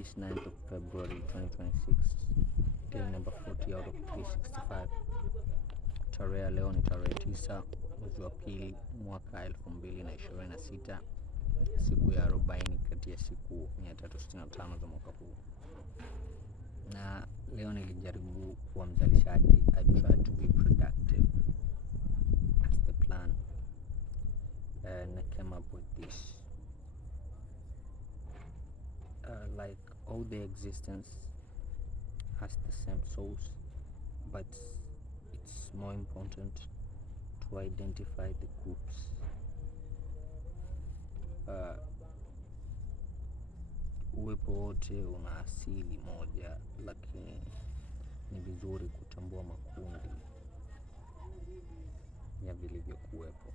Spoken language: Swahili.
is 9th of February 2026, day number 40 out of 365. Tarehe leo ni tarehe 9 mwezi wa pili mwaka 2026, siku ya 40 kati ya siku 365 za mwaka huu. Na leo nilijaribu kuwa mzalishaji. I tried to be productive as the plan, and I came up with this. Like all the existence has the same source, but it's more important to identify the groups. Uwepo wote una asili moja, lakini ni vizuri kutambua makundi ya vilivyokuwepo.